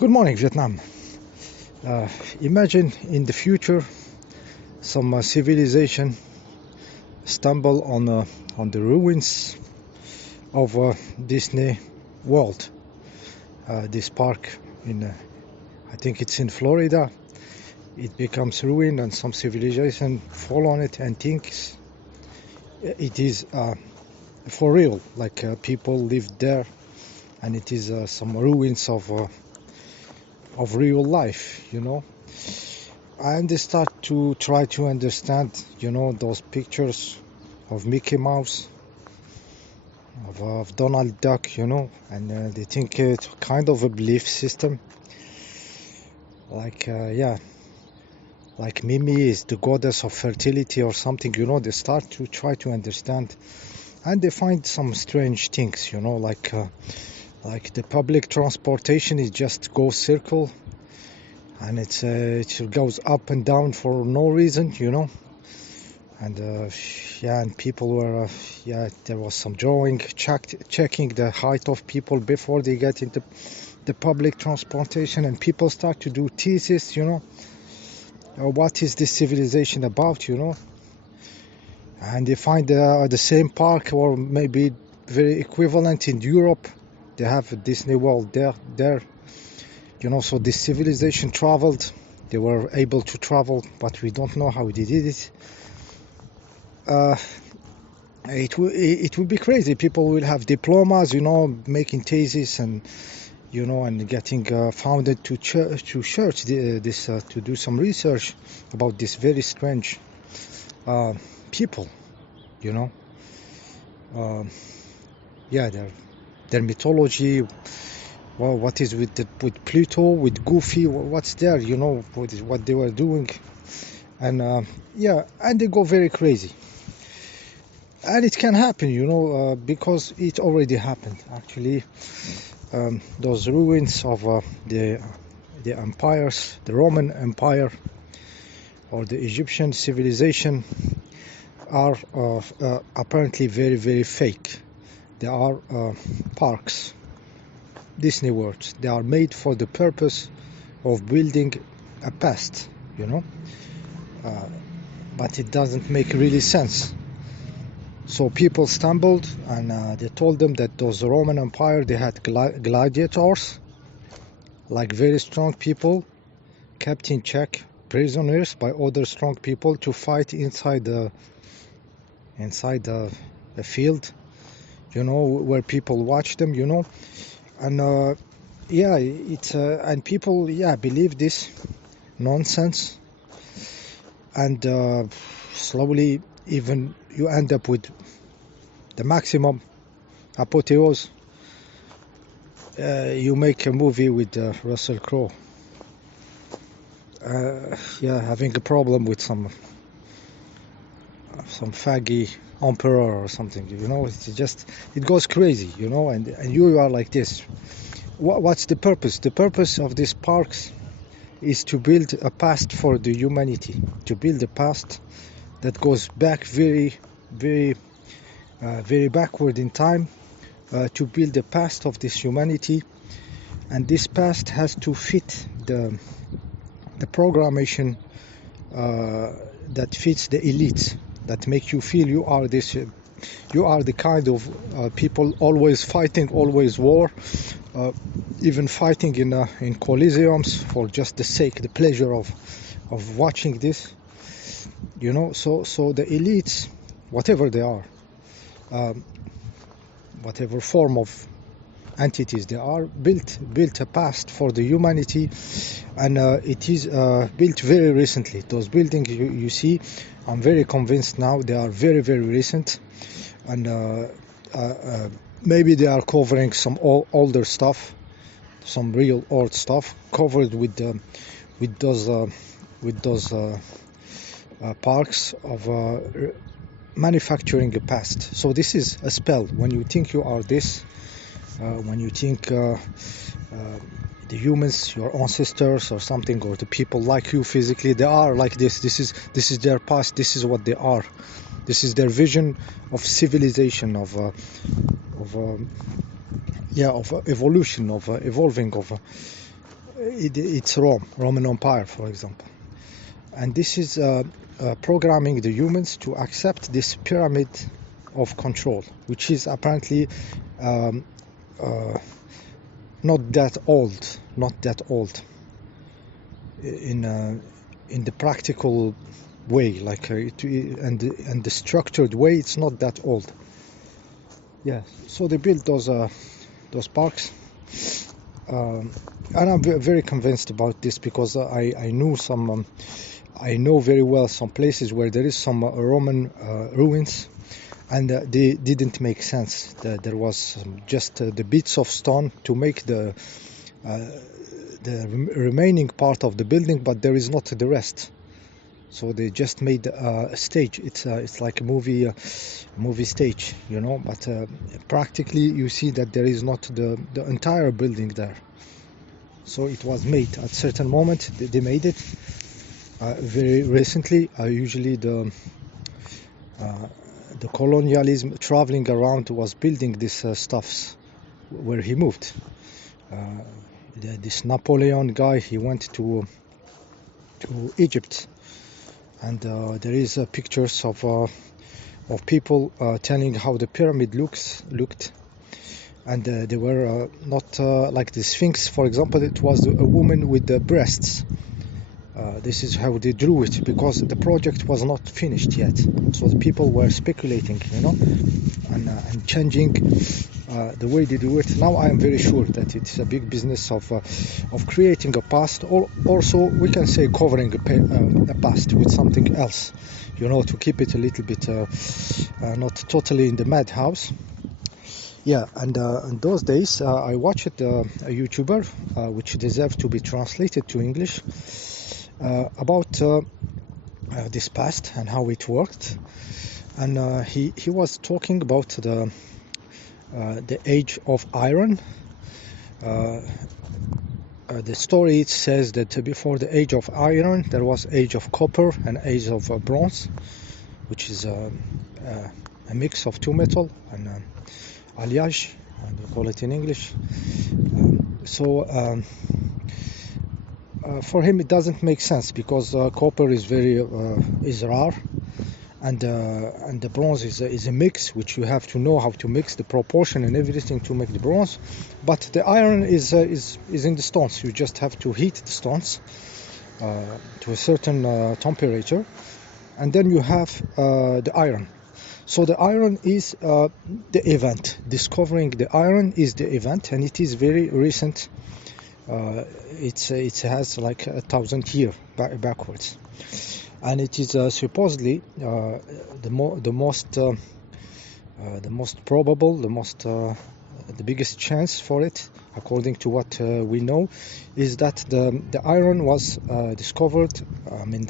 Good morning, Vietnam. Uh, Imagine in the future some civilization stumble on the ruins of Disney World, this park I think it's in Florida. It becomes ruined, and some civilization fall on it and thinks it is for real, like people lived there, and it is some ruins of real life. And they start to try to understand, those pictures of Mickey Mouse, of Donald Duck, and they think it's kind of a belief system. Like Mimi is the goddess of fertility or something, they start to try to understand. And they find some strange things, like the public transportation is just goes circle, and it goes up and down for no reason, and and people were there was some drawing checking the height of people before they get into the public transportation, and people start to do thesis, what is this civilization about, and they find the same park, or maybe very equivalent in Europe. They have a Disney World there, so this civilization traveled. They were able to travel, but we don't know how they did it. It will be crazy. People will have diplomas, making thesis, and and getting founded to search this to do some research about this very strange people, their mythology. Well, what is with Pluto, with Goofy? What's there? What they were doing, and and they go very crazy. And it can happen, because it already happened. Actually, those ruins of the empires, the Roman Empire or the Egyptian civilization, are apparently very, very fake. They are parks, Disney Worlds. They are made for the purpose of building a past, but it doesn't make really sense. So people stumbled, and they told them that those Roman Empire, they had gladiators, like very strong people, kept in check, prisoners by other strong people to fight inside the field, where people watch them, and and people believe this nonsense, and slowly even you end up with the maximum apotheose. You make a movie with Russell Crowe, having a problem with some faggy emperor or something, it goes crazy, and you are like this. What's the purpose? The purpose of these parks is to build a past for the humanity, to build a past that goes back very, very, very backward in time, to build the past of this humanity. And this past has to fit the programmation that fits the elites, that make you feel you are the kind of people always fighting, always war, even fighting in coliseums for just the pleasure of watching this. So the elites, whatever they are, whatever form of entities they are, built a past for the humanity, and it is built very recently. Those buildings you see, I'm very convinced now they are very, very recent, and maybe they are covering some older stuff, some real old stuff, covered with those parks of manufacturing a past. So this is a spell. When you think you are this, when you think the humans, your ancestors or something, or the people like you physically, they are like this. This is their past. This is what they are. This is their vision of civilization, of evolution, of evolving, of It's Roman Empire, for example. And this is programming the humans to accept this pyramid of control, which is apparently um, uh, not that old in in the practical way, like and the structured way. It's not that old. Yeah. So they built those parks, and I'm very convinced about this because I knew some. I know very well some places where there is some Roman ruins, and they didn't make sense. There was just the bits of stone to make uh, the remaining part of the building, but there is not the rest. So they just made a stage. It's like a movie stage, you know. But practically, you see that there is not the entire building there. So it was made at certain moment. They made it very recently. Usually the colonialism traveling around was building these stuffs where he moved. Uh, this Napoleon guy, he went to Egypt, and there is pictures of people telling how the pyramid looked, and they were not like the Sphinx, for example. It was a woman with the breasts. This is how they drew it, because the project was not finished yet. So the people were speculating, you know, and changing the way they do it. Now I am very sure that it's a big business of creating a past, or also we can say covering a past with something else, you know, to keep it a little bit not totally in the madhouse. Yeah, and in those days I watched a YouTuber which deserves to be translated to English about this past and how it worked, and he was talking about the age of iron. The story, it says that before the age of iron there was age of copper and age of bronze, which is a mix of two metal, and alliage, and we call it in English. For him it doesn't make sense, because copper is is rare, and the bronze is a mix, which you have to know how to mix the proportion and everything to make the bronze. But the iron is in the stones. You just have to heat the stones to a certain temperature, and then you have the iron. So the iron is the event. Discovering the iron is the event, and it is very recent. It has like 1,000 years backwards, and it is supposedly the most probable, the biggest chance for it, according to what we know, is that the iron was discovered. I mean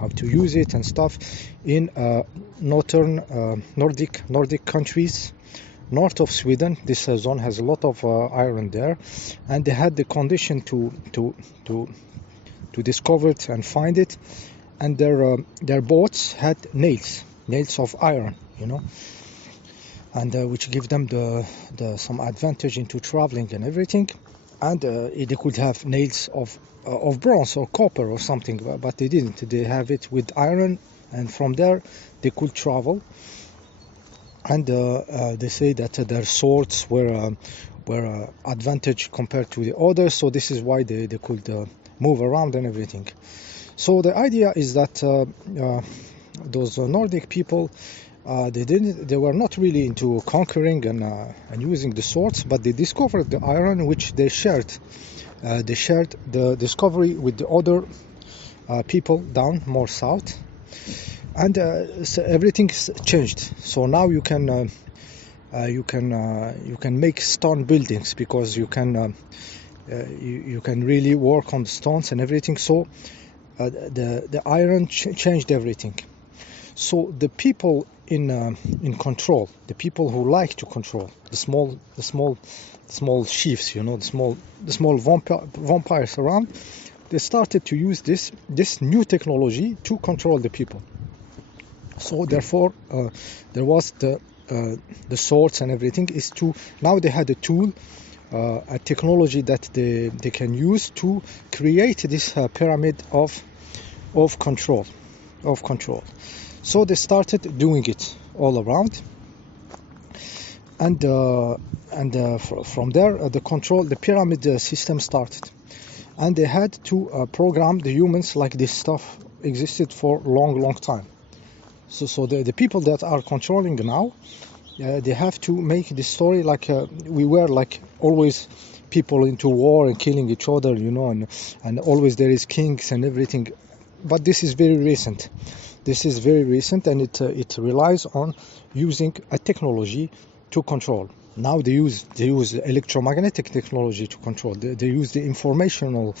how to use it and stuff in northern Nordic countries. North of Sweden, this zone has a lot of iron there, and they had the condition to discover it and find it, and their boats had nails of iron, you know, and which give them some advantage into traveling and everything. And they could have nails of bronze or copper or something, but they didn't. They have it with iron, and from there they could travel. And they say that their swords were advantage compared to the others, so this is why they could move around and everything. So the idea is that those Nordic people, they were not really into conquering and using the swords, but they discovered the iron, which they shared. They shared the discovery with the other people down more south. And so everything's changed. So now you can make stone buildings, because you can really work on the stones and everything. So the iron changed everything. So the people in control, the people who like to control the small chiefs, you know, the small vampires around, they started to use this new technology to control the people. So therefore there was the swords and everything. Is to now they had a tool a technology that they can use to create this pyramid of control. So they started doing it all around, and from there the pyramid system started, and they had to program the humans like this stuff existed for long time. So the people that are controlling now, they have to make the story like we were like always people into war and killing each other, and always there is kings and everything. But this is very recent. And it relies on using a technology to control. Now they use electromagnetic technology to control. They use the information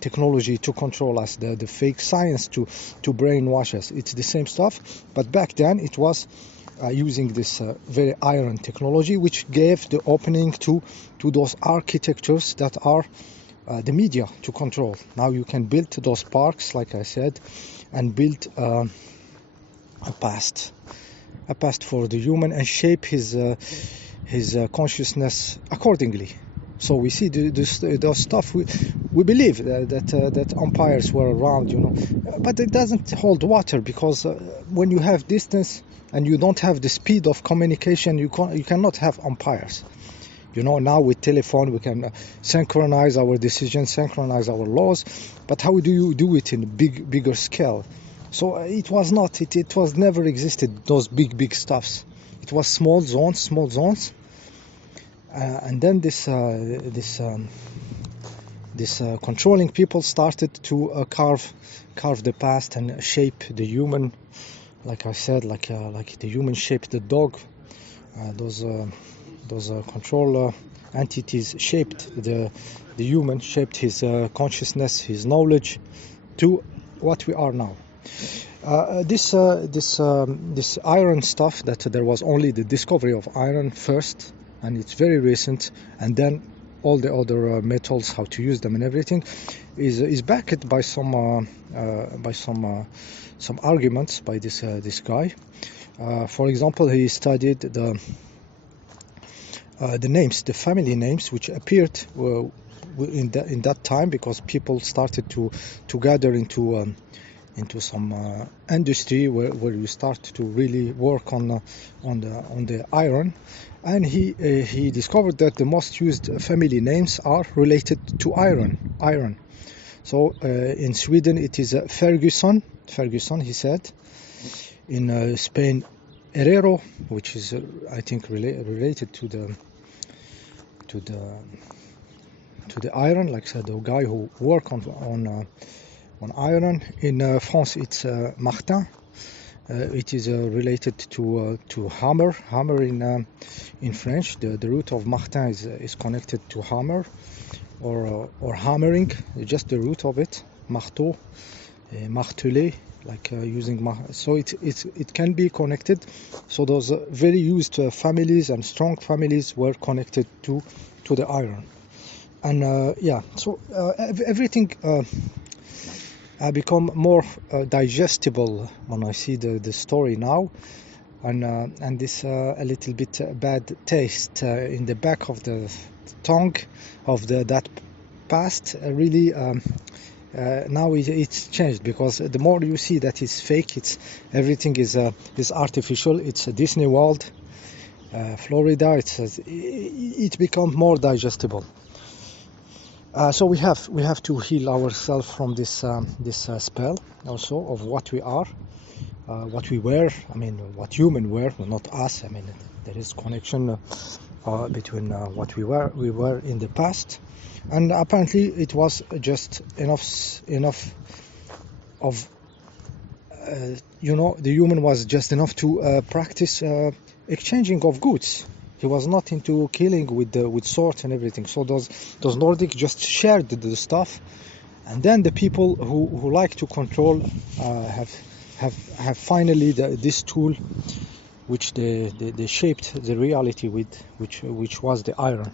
technology to control us. The fake science to brainwash us. It's the same stuff, but back then it was using this very iron technology, which gave the opening to those architectures that are the media to control. Now you can build those parks, like I said, and build a past for the human and shape his consciousness accordingly. So we see those stuff. We believe that umpires were around, but it doesn't hold water, because when you have distance and you don't have the speed of communication, you cannot have umpires. Now with telephone we can synchronize our decisions, synchronize our laws, but how do you do it in a bigger scale? So it was never existed, those big stuffs. It was small zones, and then this controlling people started to carve the past and shape the human, like I said, like the human shaped the dog. Those control entities shaped the human, shaped his consciousness, his knowledge, to what we are now. This iron stuff, that there was only the discovery of iron first, and it's very recent, and then all the other metals, how to use them and everything, is backed by some arguments by this guy. For example, he studied the names, the family names, which appeared in that time, because people started to gather into some industry where you start to really work on the iron, and he discovered that the most used family names are related to iron. So in Sweden it is Ferguson, he said. In Spain, Herrero, which is I think related to the iron, like said, the guy who work on iron. In France, it's Martin. It is related to hammer in French. The root of Martin is connected to hammer or hammering, just the root of it. Marteau, marteler, like using so it can be connected. So those very used families and strong families were connected to the iron. And so everything become more digestible when I see the story now, and this a little bit bad taste in the back of the tongue of that past really now it's changed, because the more you see that it's fake, everything is artificial. It's a Disney World, Florida. It becomes more digestible. So we have to heal ourselves from this spell also of what we are, what we were. I mean, what human were, not us. I mean, there is connection between what we were in the past, and apparently it was just enough of the human was just enough to practice exchanging of goods. He was not into killing with swords and everything. So those Nordic just shared the stuff, and then the people who like to control have finally this tool, which they shaped the reality with, which was the iron.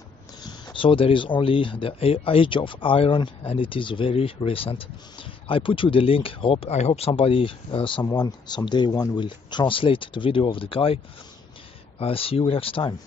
So there is only the age of iron, and it is very recent. I put you the link. I hope someday one will translate the video of the guy. See you next time.